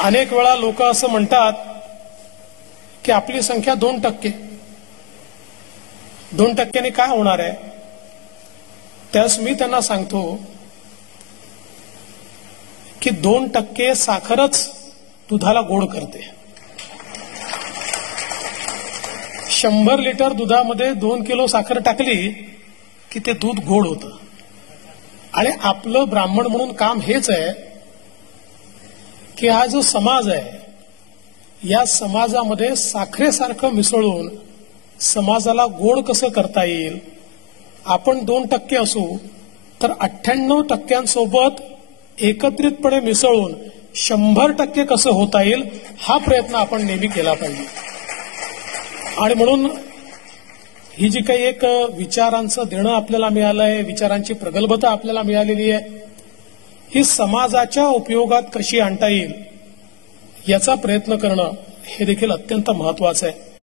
अनेक वेळा लोक असं म्हणतात की आपली संख्या 2%. 2%ने काय होणार आहे? त्यास मी त्यांना सांगतो की 2% साखरच दुधाला गोड करते. 100 लिटर दुधामध्ये 2 किलो साखर टाकली की ते दूध गोड होतं. आणि आपलं ब्राह्मण म्हणून काम हेच आहे की हा जो समाज आहे या समाजामध्ये साखरेसारखं मिसळून समाजाला गोड कसं करता येईल. आपण 2% असू तर 98% एकत्रितपणे मिसळून 100% कसं होता येईल हा प्रयत्न आपण नेहमी केला पाहिजे. आणि म्हणून ही जी काही एक विचारांचं देणं आपल्याला मिळालं आहे, विचारांची प्रगल्भता आपल्याला मिळालेली आहे, ही समाजाच्या उपयोगात कशी आणता येईल याचा प्रयत्न करणं हे देखील अत्यंत महत्वाचं आहे.